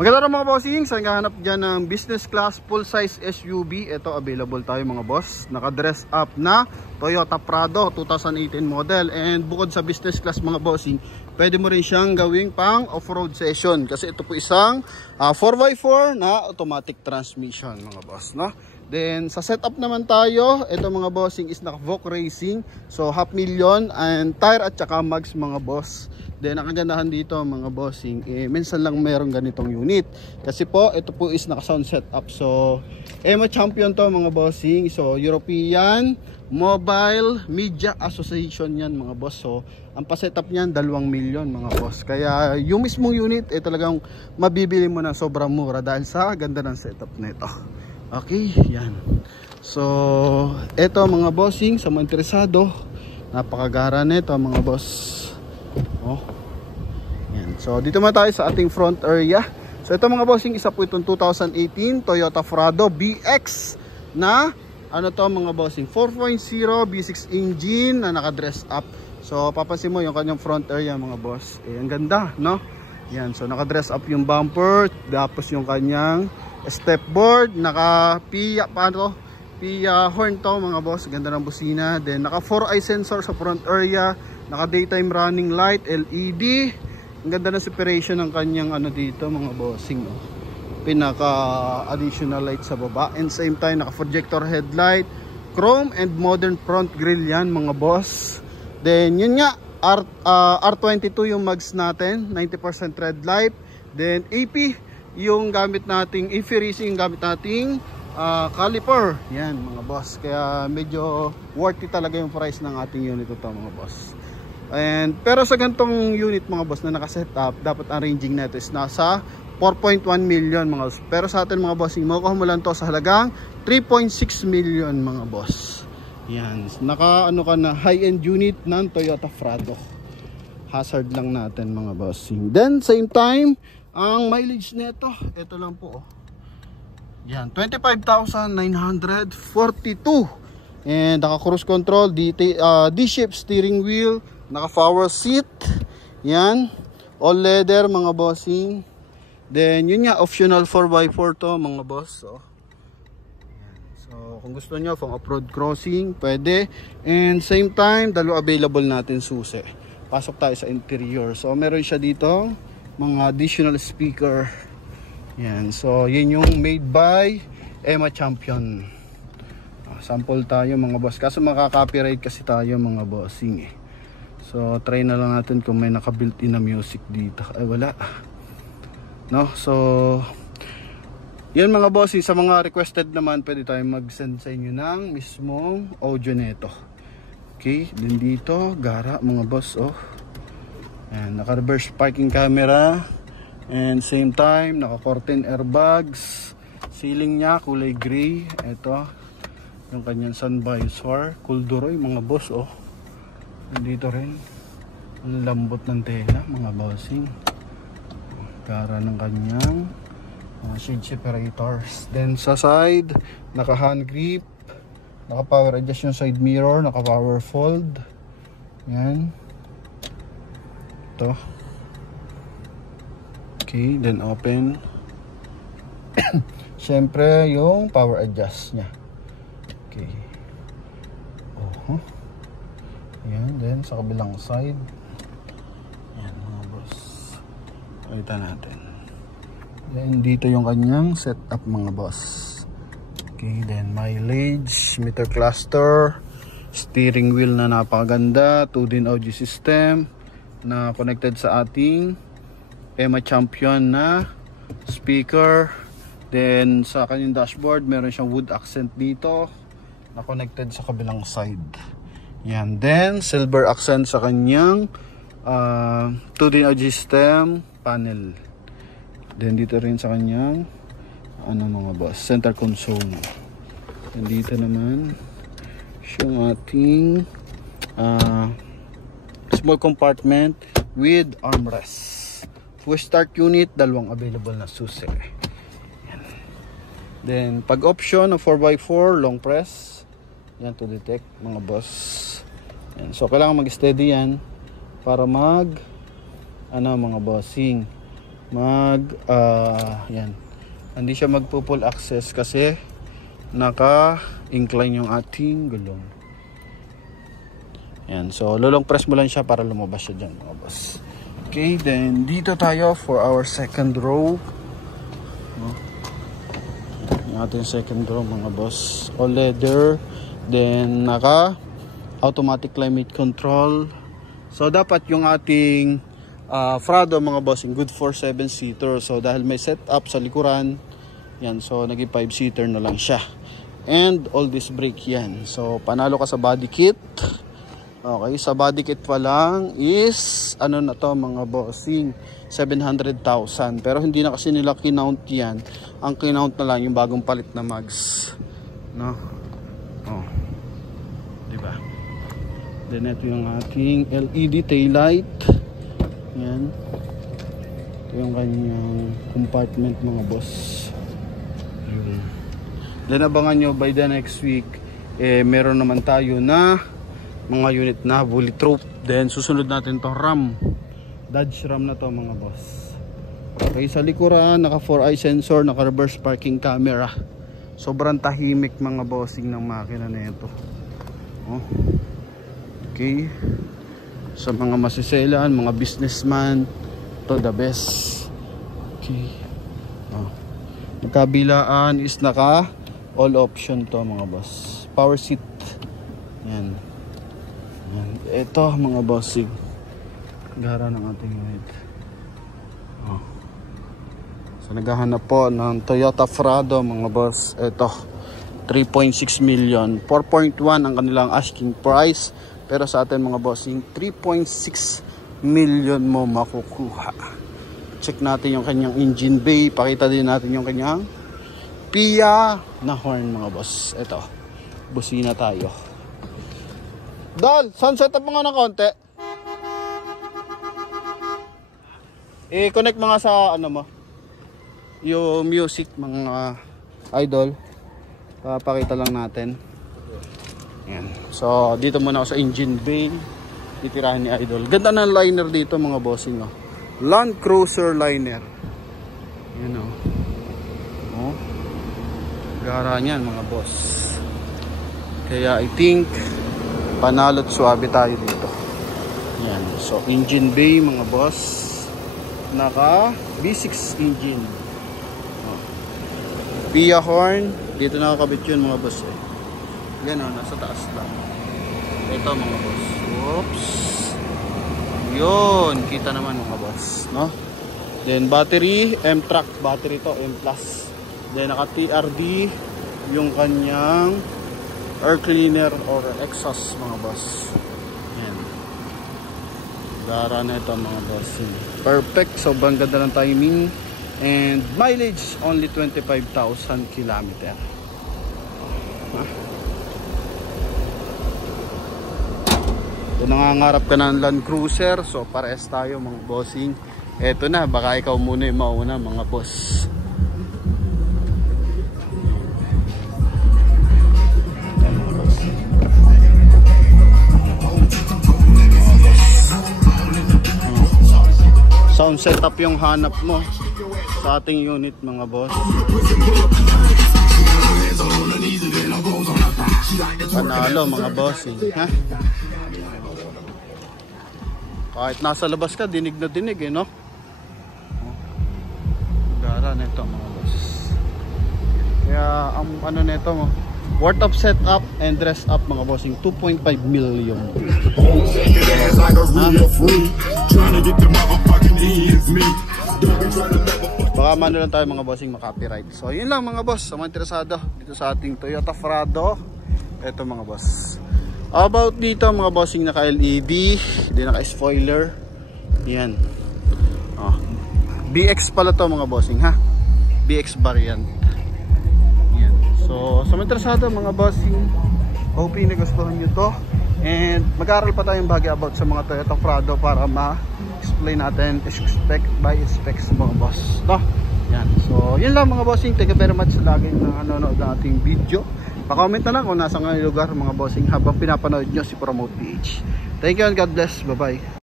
Maganda rin mga bossing, sa naghahanap dyan ng business class full size SUV, ito available tayo mga boss. Naka-dress up na Toyota Prado 2018 model. And bukod sa business class mga bossing, pwede mo rin siyang gawing pang off-road session. Kasi ito po isang 4x4 na automatic transmission mga boss, no? Then sa setup naman tayo, ito mga bossing is naka-Voc Racing. So 500,000 and tire at saka mags mga boss. Then ang kagandahan dito mga bossing, minsan lang meron ganitong unit. Kasi po ito po is naka-sound setup. So EMA champion to mga bossing. So European Mobile Media Association yan mga boss. So ang pa-setup niyan 2 milyon mga boss. Kaya yung mismong unit talagang mabibili mo na sobrang mura dahil sa ganda ng setup nito. Okay, yan. So ito mga bossing, sa mga interesado, napakagara nito mga boss. Oh. Yan. So dito muna tayo sa ating front area. So ito mga bossing, isa po itong 2018 Toyota Prado BX na ano to mga bossing, 4.0 V6 engine na naka-dress up. So papansin mo yung kanyang front area mga boss. Ang ganda, no? Yan, so naka-dress up yung bumper, tapos yung kanyang stepboard, naka-piya pa to. Piya horn to mga boss, ganda ng busina. Then naka 4-eye sensor sa front area, naka daytime running light, LED. Ang ganda ng separation ng kanyang ano dito mga bossing, no? Pinaka additional light sa baba, and same time naka projector headlight, chrome and modern front grille yan mga boss. Then yun nga, R22 yung mags natin, 90% red light. Then AP yung gamit nating, AP Racing yung gamit nating caliper yan mga boss. Kaya medyo worthy talaga yung price ng ating unit ito mga boss. And pero sa gantong unit mga boss na naka-set up, dapat ang ranging nito is nasa 4.1 million mga boss. Pero sa atin mga bossing, makukuha mo lang to sa halagang 3.6 million mga boss. Yan, naka ano ka na, high-end unit ng Toyota Prado. Hazard lang natin mga bossing. Then same time, ang mileage nito, ito lang po oh. Yan, 25,942. And naka cruise control, D-shape steering wheel, naka power seat. Yan, all leather mga bossing. Then yun nga, optional 4x4 to mga boss. So kung gusto nyo pang off-road crossing, pwede. And same time, dalawa available natin susi. Pasok tayo sa interior. So meron siya dito mga additional speaker. Yan, so yun yung made by EMA Champion. Sample tayo mga boss, kaso makaka-copyright kasi tayo mga bossing eh. So try na lang natin kung may naka-built-in na music dito. Ay wala, no? So yan mga bossing, sa mga requested naman pwede tayong mag-send sa inyo ng mismong audio neto. Okay, din dito gara mga boss oh. Ayan, naka-reverse parking camera, and same time naka-curtain airbags. Ceiling niya kulay gray. Ito yung kanyang sun visor, kulduroy mga boss oh. Dito rin ang lambot ng tela mga bossing. Gara ng kanyang shade separators. Then sa side, naka hand grip, naka power adjust yung side mirror, naka power fold. Yan. Ito. Okay, then open. Siyempre yung power adjust nya. Okay. Yan, then sa kabilang side. Yan mga boss. Pakita natin. Then dito yung kanyang setup mga boss. Okay, then mileage, meter cluster, steering wheel na napakaganda, 2-din audio system na connected sa ating EMA Champion na speaker. Then sa kanyang dashboard, meron siyang wood accent dito na connected sa kabilang side. Yan, then silver accent sa kanyang 2-din audio system panel. Then dito rin sa kanyang ano mga boss, center console. And dito naman yung ating small compartment with armrest. Full start unit, dalawang available na susi. Yan. Then pag option ng 4x4 long press, yan to detect mga boss. Yan. So kailangan mag steady yan para mag ano mga bossing yan. Hindi siya magpo-full access kasi naka-incline yung ating gulong. Yan. So, lulong press mo lang siya para lumabas siya dyan, mga boss. Okay, then dito tayo for our second row. No? Yung ating second row, mga boss. All leather. Then, naka-automatic climate control. So, dapat yung ating Prado, mga bossing, good for 7-seater. So, dahil may setup sa likuran, yan. So, naging 5-seater na lang siya. And, all this brake yan. So, panalo ka sa body kit. Okay, sa body kit pa lang is, ano na to, mga bossing, 700,000. Pero, hindi na kasi nila kinount yan. Ang kinount na lang yung bagong palit na mags. No? Oh. Diba? Then, ito yung ating LED taillight. Yan. Ito yung kanyang compartment, mga boss. Then abangan nyo by the next week, meron naman tayo na mga unit na bulletproof. Then susunod natin tong RAM. Dodge RAM na to, mga boss. Okay, sa likuran, naka 4-eye sensor, naka reverse parking camera. Sobrang tahimik, mga bossing, ng makina na ito. Oh. Okay. Sa mga masiselan, mga businessman, to the best. Okay. Oh. Kabilaan is naka all option to, mga boss. Power seat. Yan. Yan. Ito, mga bossing, gara ng ating unit. Oh. So naghahanap po ng Toyota Prado, mga boss. Ito 3.6 million, 4.1 ang kanilang asking price. Pero sa atin, mga bossing, 3.6 million mo makukuha. Check natin yung kanyang engine bay. Pakita din natin yung kanyang PIA na horn, mga boss. Ito, busina tayo. Dal, sunset up mga ng konti. I-connect mga sa ano mo, yung music, mga idol. Pakita lang natin. Yan. So, dito muna ako sa engine bay. Titirahin ni Idol. Ganda ng liner dito, mga bossing. Oh. Land Cruiser liner. Yan o. Oh. Gara niyan, mga boss. Kaya I think panalo't suwabe tayo dito. Yan. So, engine bay, mga boss. Naka V6 engine. Oh. PIA horn. Dito nakakabit yun, mga boss. Gano'n, nasa taas lang. Ito, mga boss. Oops. Yun, kita naman, mga boss, no? Then battery, M-Track battery to, M+. Then naka TRD yung kanyang air cleaner or exhaust, mga boss. Yan. Gara na ito, mga boss. Perfect, sobrang ganda ng timing. And mileage, only 25,000 kilometer. Kung nangangarap ka ng Land Cruiser, so pares tayo, mga bossing. Eto na, baka ikaw muna yung mauna, mga boss. Sound setup yung hanap mo sa ating unit, mga boss. Panalo, mga bossing, ha? Kahit nasa labas ka, dinig na dinig, no? Gara nito, mga boss. Kaya ang ano nito mo, worth of setup and dress up, mga bossing, 2.5 million. Baka mano lang tayo, mga bossing, makapiright. So yun lang, mga boss, sa mga interesado dito sa ating Toyota Prado. Ito, mga boss. About dito, mga bossing, naka LED, hindi naka spoiler. Yan. Oh. BX pala to, mga bossing, ha? BX variant. Yan. So sa mga interesado, mga bossing, hoping nagustuhan nyo to. And mag-aaral pa tayong bagay about sa mga Toyota Prado para ma-explain natin spec by specs, mga boss. No? Yan. So yun lang, mga bossing. Thank you very much sa lagi na nanonood ng ating video. Pa-comment na lang kung nasa ngayong lugar, mga bossing, habang pinapanood nyo si Promote PH. Thank you and God bless. Bye-bye.